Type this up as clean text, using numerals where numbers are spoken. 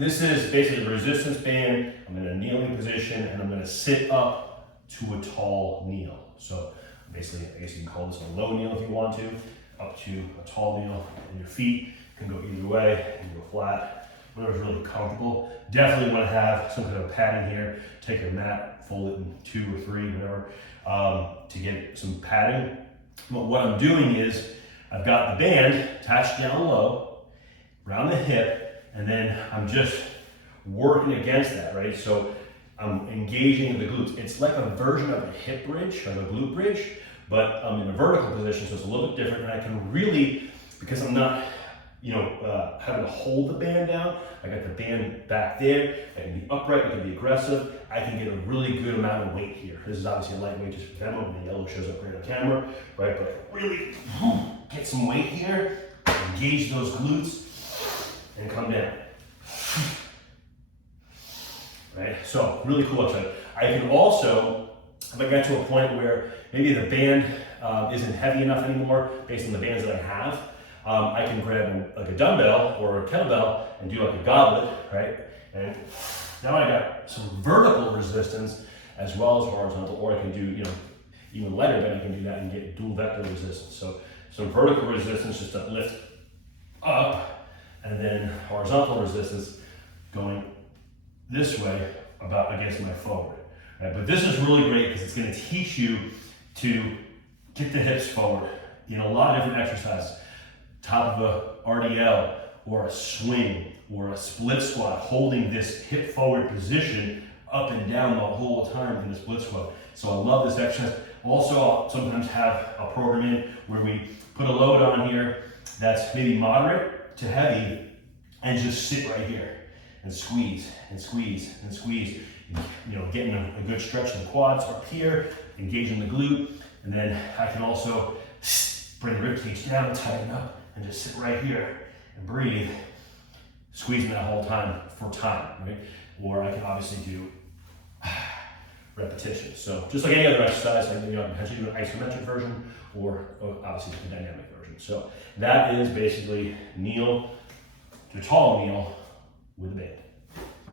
This is basically a resistance band. I'm in a kneeling position and I'm gonna sit up to a tall kneel. So basically, I guess you can call this a low kneel if you want to, up to a tall kneel, and your feet can go either way. You can go flat, whatever's really comfortable. Definitely want to have some kind of padding here. Take your mat, fold it in 2 or 3, whatever, to get some padding. But what I'm doing is I've got the band attached down low, around the hip, and then I'm just working against that, right? So I'm engaging the glutes. It's like a version of a hip bridge, or a glute bridge, but I'm in a vertical position, so it's a little bit different, and I can really, because I'm not, having to hold the band down, I got the band back there, I can be upright, I can be aggressive, I can get a really good amount of weight here. This is obviously a lightweight just for demo, and the yellow shows up great on camera, right? But really get some weight here, engage those glutes, and come down. Right? So really cool exercise. I can also, if I get to a point where maybe the band isn't heavy enough anymore based on the bands that I have, I can grab like a dumbbell or a kettlebell and do like a goblet, right? And now I got some vertical resistance as well as horizontal, or I can do, even lighter, but I can do that and get dual vector resistance. So some vertical resistance just to lift up, and then horizontal resistance going this way about against my forward. Right? But this is really great because it's going to teach you to get the hips forward in a lot of different exercises. Top of a RDL or a swing or a split squat, holding this hip forward position up and down the whole time in the split squat. So I love this exercise. Also, I'll sometimes have a program in where we put a load on here that's maybe moderate to heavy and just sit right here and squeeze and squeeze and squeeze. Getting a good stretch of the quads up here, engaging the glute, and then I can also bring the rib cage down, tighten up, and just sit right here and breathe, squeezing that whole time for time, right? Or I can obviously do repetitions. So just like any other exercise, I can potentially do an isometric version or obviously a dynamic version. So that is basically kneel to tall kneel with a band.